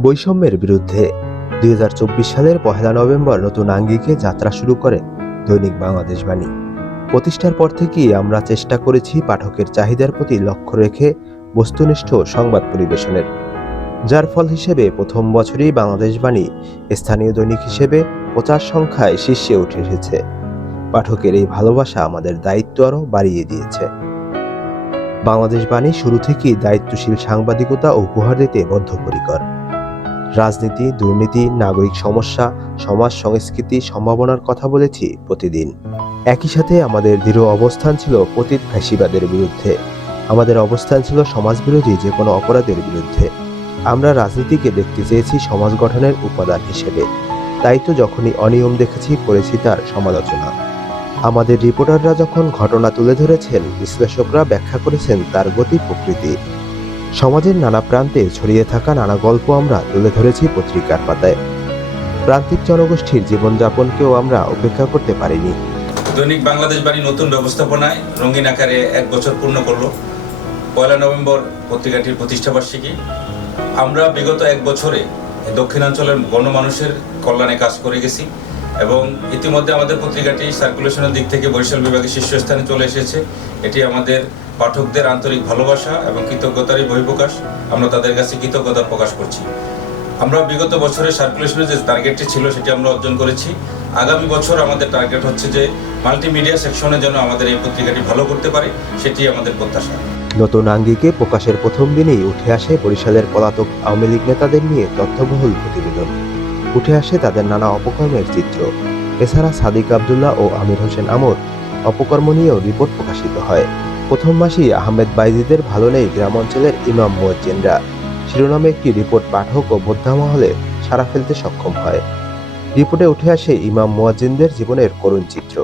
বৈষম্যের বিরুদ্ধে দুই হাজার চব্বিশ সালের পহেলা নভেম্বর নতুন আঙ্গিকে যাত্রা শুরু করে দৈনিক বাংলাদেশ বাণী। প্রতিষ্ঠার পর থেকেই আমরা চেষ্টা করেছি পাঠকের চাহিদার প্রতি লক্ষ্য রেখে বস্তুনিষ্ঠ সংবাদ পরিবেশনের। যার ফল হিসেবে প্রথম বছরেই বাংলাদেশ বাণী স্থানীয় দৈনিক হিসেবে প্রচার সংখ্যায় শীর্ষে উঠে এসেছে। পাঠকের এই ভালোবাসা আমাদের দায়িত্ব আরও বাড়িয়ে দিয়েছে। বাংলাদেশ বাণী শুরু থেকেই দায়িত্বশীল সাংবাদিকতা উপহার দিতে বদ্ধপরিকর। রাজনীতি, দুর্নীতি, নাগরিক সমস্যা, সমাজ সংস্কৃতি, সম্ভাবনার কথা বলেছি প্রতিদিন। একই সাথে আমাদের দৃঢ় অবস্থান ছিল পতিত ফ্যাসিবাদের বিরুদ্ধে। আমাদের অবস্থান ছিল সমাজবিরোধী যে কোনো অপরাধের বিরুদ্ধে। আমরা রাজনীতিকে দেখতে চেয়েছি সমাজ গঠনের উপাদান হিসেবে। তাই তো যখনই অনিয়ম দেখেছি, করেছি তার সমালোচনা। আমাদের রিপোর্টাররা যখন ঘটনা তুলে ধরেছেন, বিশ্লেষকরা ব্যাখ্যা করেছেন তার গতি প্রকৃতি। সমাজের নানা প্রান্তে ছড়িয়ে থাকা নানা গল্প আমরা তুলে ধরেছি পত্রিকার পাতায়। প্রান্তিক জনগোষ্ঠীর জীবনযাপনকেও আমরা উপেক্ষা করতে পারিনি। দৈনিক বাংলাদেশ বাড়ি নতুন ব্যবস্থাপনায় রঙিন আকারে এক বছর পূর্ণ করল। পয়লা নভেম্বর পত্রিকাটির প্রতিষ্ঠাবার্ষিকী। আমরা বিগত এক বছরে দক্ষিণাঞ্চলের গণমানুষের কল্যাণে কাজ করে গেছি। এবং ইতিমধ্যে আমাদের পত্রিকাটি সার্কুলেশনের দিক থেকে বরিশাল বিভাগের শীর্ষস্থানে চলে এসেছে। এটি আমাদের পাঠকদের আন্তরিক ভালোবাসা এবং কৃতজ্ঞতারই বহিঃপ্রকাশ। আমরা তাদের কাছে কৃতজ্ঞতা প্রকাশ করছি। আমরা বিগত বছরের সার্কুলেশনের যে টার্গেটটি ছিল, সেটি আমরা অর্জন করেছি। আগামী বছর আমাদের টার্গেট হচ্ছে যে মাল্টিমিডিয়া সেকশনে যেন আমাদের এই পত্রিকাটি ভালো করতে পারে, সেটি আমাদের প্রত্যাশা। নতুন আঙ্গিকে প্রকাশের প্রথম দিনেই উঠে আসে বরিশালের পলাতক আওয়ামী লীগ নেতাদের নিয়ে তথ্যবহুল প্রতিবেদন। উঠে আসে তাদের নানা অপকর্মের চিত্র। এছাড়া সাদিক আবদুল্লাহ ও আমির হোসেন আমর অপকর্ম নিয়েও রিপোর্ট প্রকাশিত হয়। প্রথম মাসেই আহমেদ বাইজিদের ভালো নেই গ্রাম অঞ্চলের ইমাম মুয়াজ্জিনরা। শিরোনামে একটি রিপোর্ট পাঠক ও মহলে সারা ফেলতে সক্ষম হয়। রিপোর্টে উঠে আসে ইমাম মুয়াজ্জিনদের জীবনের করুণ চিত্র।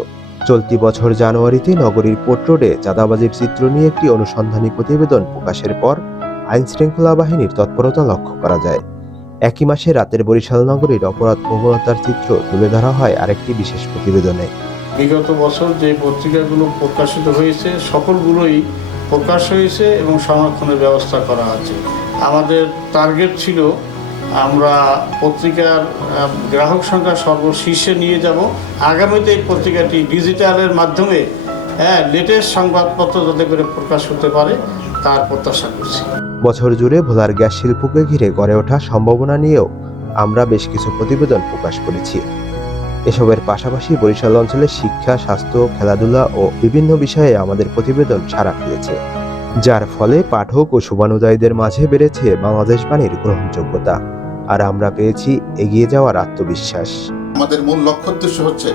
চলতি বছর জানুয়ারিতে নগরীর পোর্ট রোডে চাঁদাবাজির চিত্র নিয়ে একটি অনুসন্ধানী প্রতিবেদন প্রকাশের পর আইন শৃঙ্খলা বাহিনীর তৎপরতা লক্ষ্য করা যায়। একই মাসে রাতের বরিশাল নগরীর অপরাধ প্রবণতার চিত্র তুলে ধরা হয় আরেকটি বিশেষ প্রতিবেদনে। বিগত বছর যে পত্রিকাগুলো প্রকাশিত হয়েছে, সকলগুলোই প্রকাশ হয়েছে এবং সংরক্ষণের ব্যবস্থা করা আছে। আমাদের টার্গেট ছিল, আমরা পত্রিকার গ্রাহক সংখ্যা সর্বশীর্ষে নিয়ে যাব। আগামীতে এই পত্রিকাটি ডিজিটালের মাধ্যমে হ্যাঁ লেটেস্ট সংবাদপত্র যাতে করে প্রকাশ হতে পারে তার প্রত্যাশা করছি। বছর জুড়ে ভোলার গ্যাস শিল্পকে ঘিরে গড়ে ওঠা সম্ভাবনা নিয়েও আমরা বেশ কিছু প্রতিবেদন প্রকাশ করেছি। এসবের পাশাপাশি বরিশাল অঞ্চলের শিক্ষা স্বাস্থ্য খেলাধুলা ও বিভিন্ন বিষয়ে আমাদের প্রতিবেদন সাড়া ফেলেছে। যার ফলে পাঠক ও শুভানুদায়ীদের মাঝে বেড়েছে বাংলাদেশ বাণীর গ্রহণযোগ্যতা। আর আমরা পেয়েছি এগিয়ে যাওয়ার আত্মবিশ্বাস। আমাদের মূল লক্ষ্য উদ্দেশ্য হচ্ছে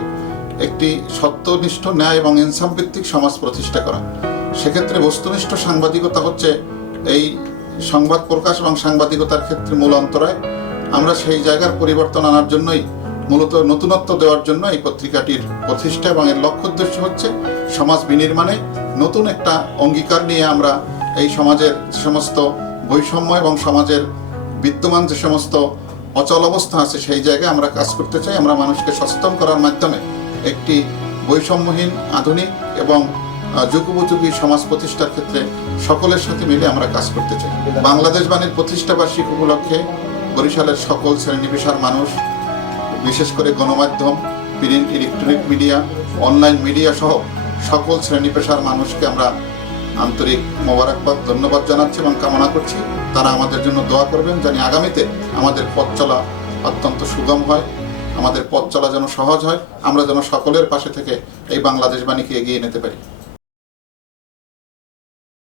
একটি সত্যনিষ্ঠ ন্যায় এবং ইনসাফ ভিত্তিক সমাজ প্রতিষ্ঠা করা। সেক্ষেত্রে বস্তুনিষ্ঠ সাংবাদিকতা হচ্ছে এই সংবাদ প্রকাশ এবং সাংবাদিকতার ক্ষেত্রে মূল অন্তরায়। আমরা সেই জায়গার পরিবর্তন আনার জন্যই, মূলত নতুনত্ব দেওয়ার জন্য এই পত্রিকাটির প্রতিষ্ঠা এবং এর লক্ষ্য উদ্দেশ্য হচ্ছে সমাজ বিনির্মাণে নতুন একটা অঙ্গীকার নিয়ে আমরা এই সমাজের যে সমস্ত বৈষম্য এবং সমাজের বিদ্যমান যে সমস্ত অচল অবস্থা আছে সেই জায়গায় আমরা কাজ করতে চাই। আমরা মানুষকে সচেতন করার মাধ্যমে একটি বৈষম্যহীন, আধুনিক এবং যুগোপযোগী সমাজ প্রতিষ্ঠার ক্ষেত্রে সকলের সাথে মিলে আমরা কাজ করতে চাই। বাংলাদেশ বাণীর প্রতিষ্ঠা বার্ষিক উপলক্ষে বরিশালের সকল শ্রেণি পেশার মানুষ, বিশেষ করে গণমাধ্যম, print, electronic media, online media সহ সকল শ্রেণি পেশার মানুষকে আমরা আন্তরিক মোবারকবাদ, ধন্যবাদ জানাচ্ছি এবং কামনা করছি। তারা আমাদের জন্য দোয়া করবেন জানি আগামীতে আমাদের পথ চলা অত্যন্ত সুগম হয়, আমাদের পথ চলা যেন সহজ হয়, আমরা যেন সকলের পাশে থেকে এই বাংলাদেশ বাণীকে এগিয়ে নিতে পারি।